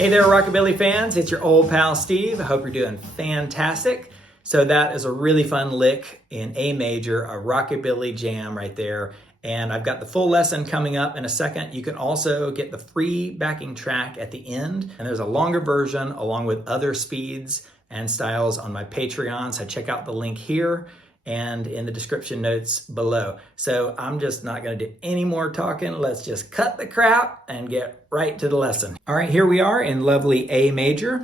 Hey there, Rockabilly fans. It's your old pal Steve. I hope you're doing fantastic. So that is a really fun lick in A major, a Rockabilly jam right there. And I've got the full lesson coming up in a second. You can also get the free backing track at the end. And there's a longer version along with other speeds and styles on my Patreon. So check out the link here and in the description notes below. So I'm just not gonna do any more talking. Let's just cut the crap and get right to the lesson. All right, here we are in lovely A major.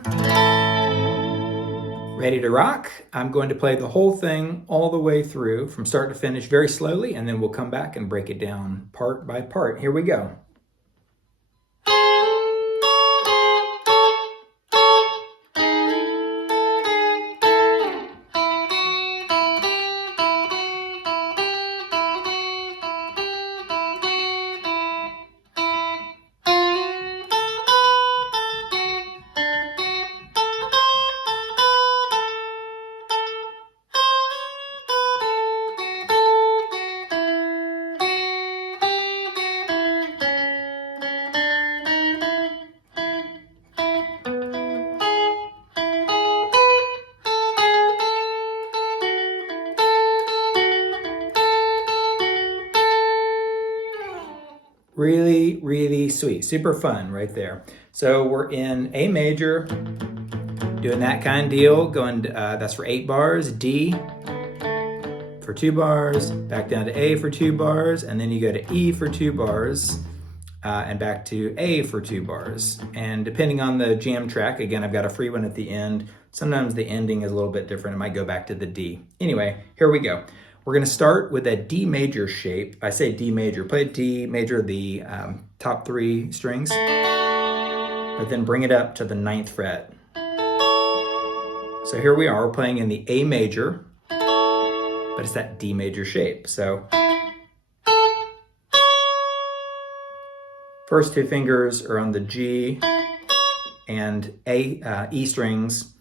Ready to rock? I'm going to play the whole thing all the way through from start to finish very slowly, and then we'll come back and break it down part by part. Here we go. Really, really sweet, super fun right there. So we're in A major, doing that kind of deal, going, that's for 8 bars, D for 2 bars, back down to A for 2 bars, and then you go to E for 2 bars, and back to A for 2 bars. And depending on the jam track, again, I've got a free one at the end. Sometimes the ending is a little bit different. It might go back to the D. Anyway, here we go. We're gonna start with a D major shape. I say D major, play D major, the top 3 strings, but then bring it up to the 9th fret. So here we are, we're playing in the A major, but it's that D major shape. So first 2 fingers are on the G and E strings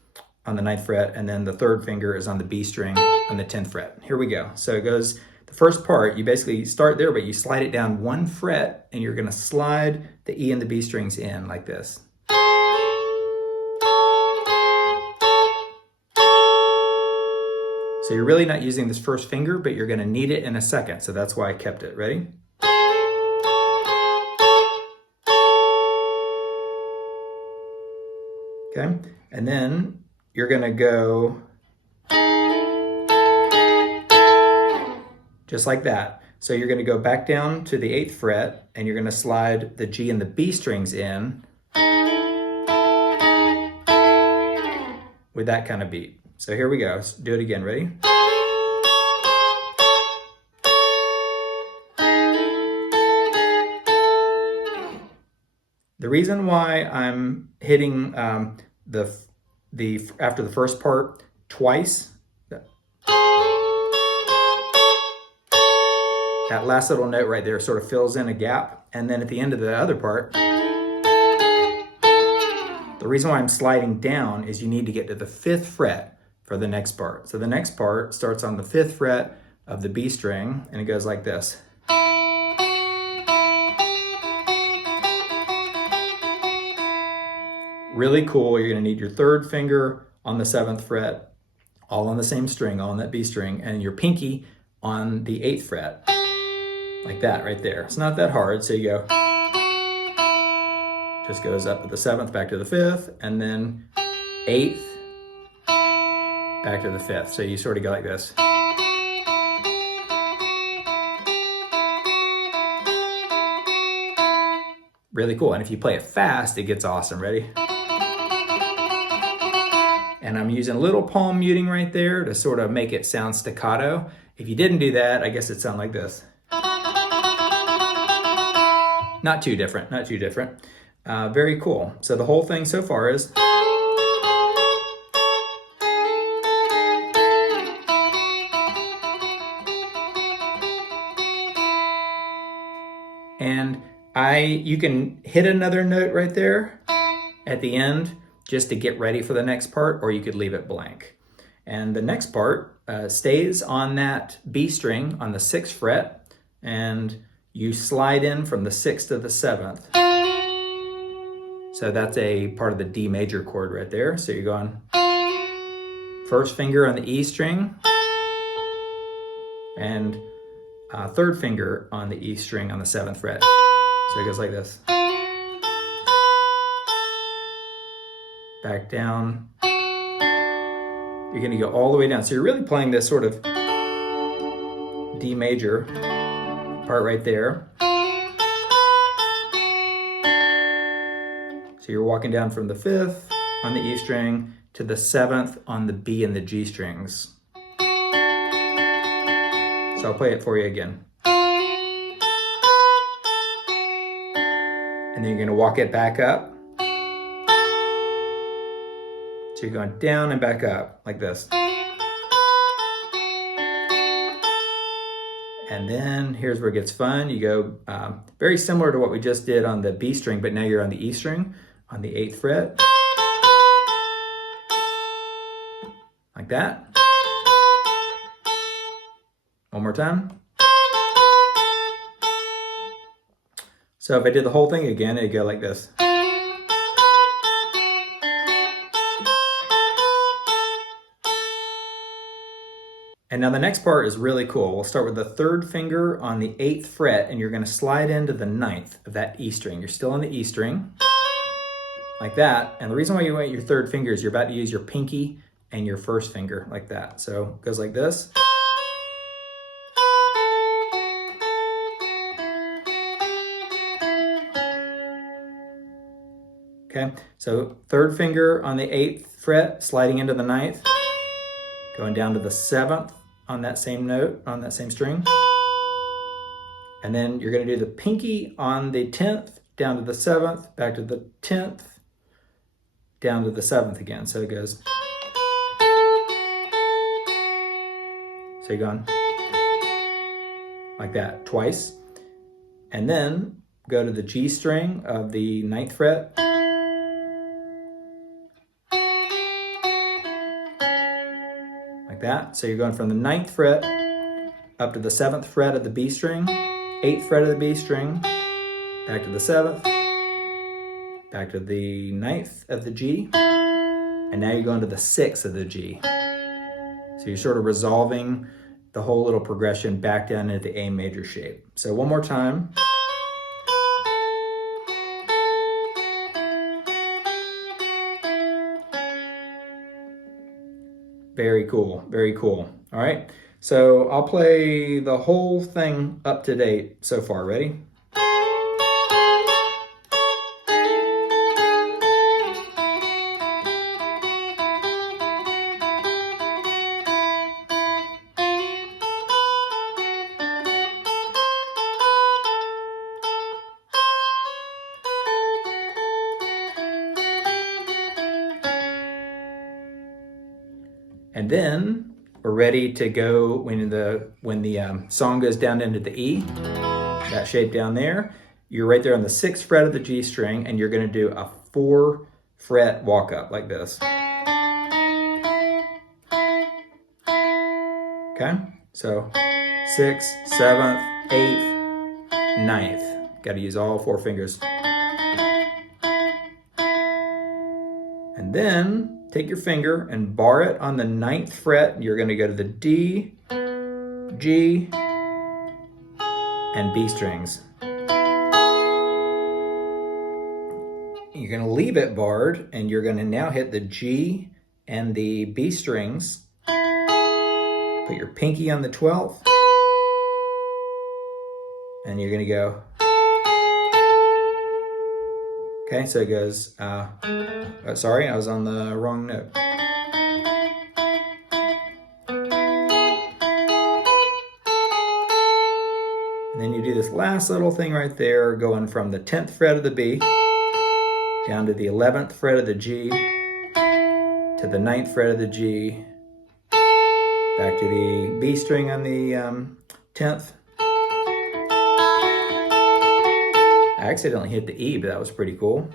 on the 9th fret, and then the 3rd finger is on the B string on the 10th fret. Here we go. So it goes, the first part, you basically start there, but you slide it down 1 fret, and you're gonna slide the E and the B strings in like this. So you're really not using this first finger, but you're gonna need it in a second, so that's why I kept it. Ready? Okay, and then you're gonna go just like that. So you're gonna go back down to the 8th fret, and you're gonna slide the G and the B strings in with that kind of beat. So here we go, let's do it again, ready? The reason why I'm hitting after the first part twice, that last little note right there sort of fills in a gap, and then at the end of the other part, the reason why I'm sliding down is you need to get to the 5th fret for the next part. So the next part starts on the 5th fret of the B string, and it goes like this. Really cool. You're gonna need your 3rd finger on the 7th fret, all on the same string, all on that B string, and your pinky on the 8th fret, like that right there. It's not that hard, so you go, just goes up to the 7th, back to the 5th, and then 8th, back to the 5th. So you sort of go like this. Really cool, and if you play it fast, it gets awesome. Ready? And I'm using a little palm muting right there to sort of make it sound staccato. If you didn't do that, I guess it'd sound like this. Not too different, not too different. Very cool. So the whole thing so far is. And you can hit another note right there at the end just to get ready for the next part, or you could leave it blank. And the next part stays on that B string on the 6th fret, and you slide in from the 6th to the 7th. So that's a part of the D major chord right there. So you're going first finger on the E string and third finger on the E string on the 7th fret. So it goes like this. Back down. You're going to go all the way down. So you're really playing this sort of D major part right there. So you're walking down from the 5th on the E string to the 7th on the B and the G strings. So I'll play it for you again. And then you're going to walk it back up. So you're going down and back up like this. And then here's where it gets fun. You go very similar to what we just did on the B string, but now you're on the E string on the 8th fret. Like that. One more time. So if I did the whole thing again, it'd go like this. And now the next part is really cool. We'll start with the 3rd finger on the 8th fret, and you're going to slide into the 9th of that E string. You're still on the E string, like that. And the reason why you want your 3rd finger is you're about to use your pinky and your 1st finger, like that. So it goes like this. Okay, so 3rd finger on the 8th fret, sliding into the 9th, going down to the 7th on that same note, on that same string. And then you're going to do the pinky on the 10th, down to the 7th, back to the 10th, down to the 7th again. So it goes. So you're going like that twice. And then go to the G string of the 9th fret. Like that. So you're going from the 9th fret up to the 7th fret of the B string, 8th fret of the B string, back to the 7th, back to the 9th of the G, and now you're going to the 6th of the G. So you're sort of resolving the whole little progression back down into the A major shape. So one more time. Very cool, very cool. All right, so I'll play the whole thing up to date so far. Ready? And then we're ready to go when the song goes down into the E, that shape down there. You're right there on the 6th fret of the G string, and you're going to do a 4 fret walk up like this. Okay, so 6th, 7th, 8th, 9th. Got to use all 4 fingers. And then take your finger and bar it on the 9th fret. You're going to go to the D, G, and B strings. You're going to leave it barred, and you're going to now hit the G and the B strings. Put your pinky on the 12th, and you're going to go. Okay, so it goes, sorry, I was on the wrong note. And then you do this last little thing right there, going from the 10th fret of the B, down to the 11th fret of the G, to the 9th fret of the G, back to the B string on the 10th. I accidentally hit the E, but that was pretty cool.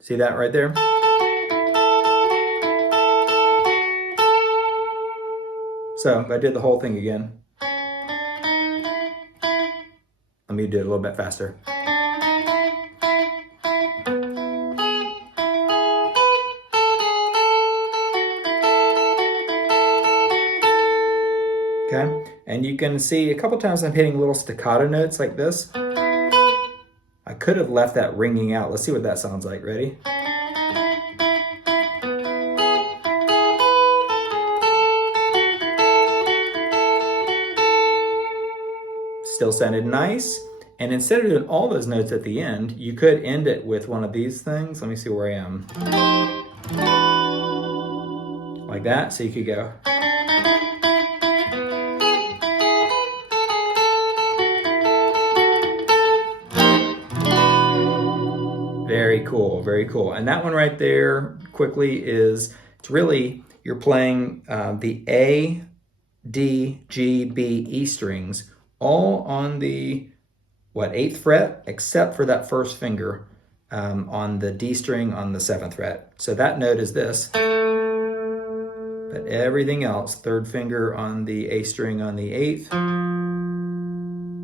See that right there? So if I did the whole thing again, let me do it a little bit faster. And you can see a couple times I'm hitting little staccato notes like this. I could have left that ringing out. Let's see what that sounds like. Ready? Still sounded nice. And instead of doing all those notes at the end, you could end it with one of these things. Let me see where I am. Like that. So you could go. Very cool, very cool. And that one right there, quickly, it's really, you're playing the A, D, G, B, E strings, all on the, 8th fret, except for that first finger on the D string on the 7th fret. So that note is this. But everything else, 3rd finger on the A string on the 8th,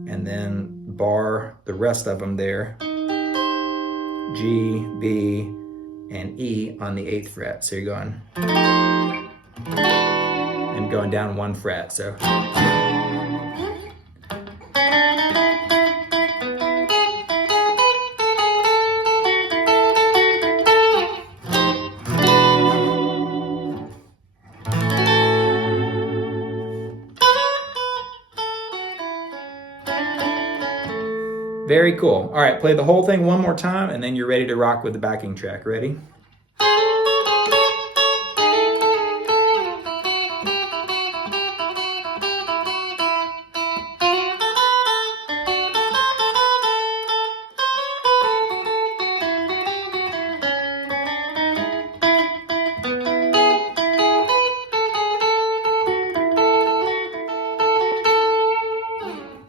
and then bar the rest of them there. G, B, and E on the 8th fret. So you're going and going down 1 fret. So very cool. All right, play the whole thing one more time, and then you're ready to rock with the backing track. Ready?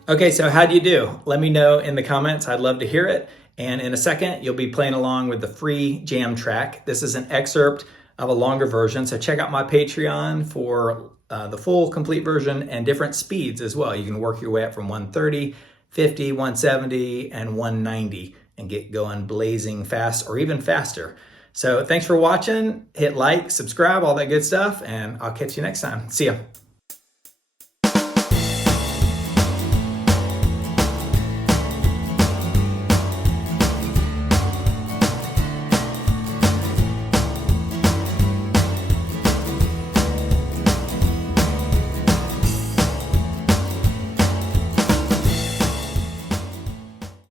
Okay, so how'd you do? Let me know in the comments. I'd love to hear it. And in a second, you'll be playing along with the free jam track. This is an excerpt of a longer version, so check out my Patreon for the full complete version and different speeds as well. You can work your way up from 130, 50, 170, and 190 and get going blazing fast or even faster. So thanks for watching. Hit like, subscribe, all that good stuff, and I'll catch you next time. See ya.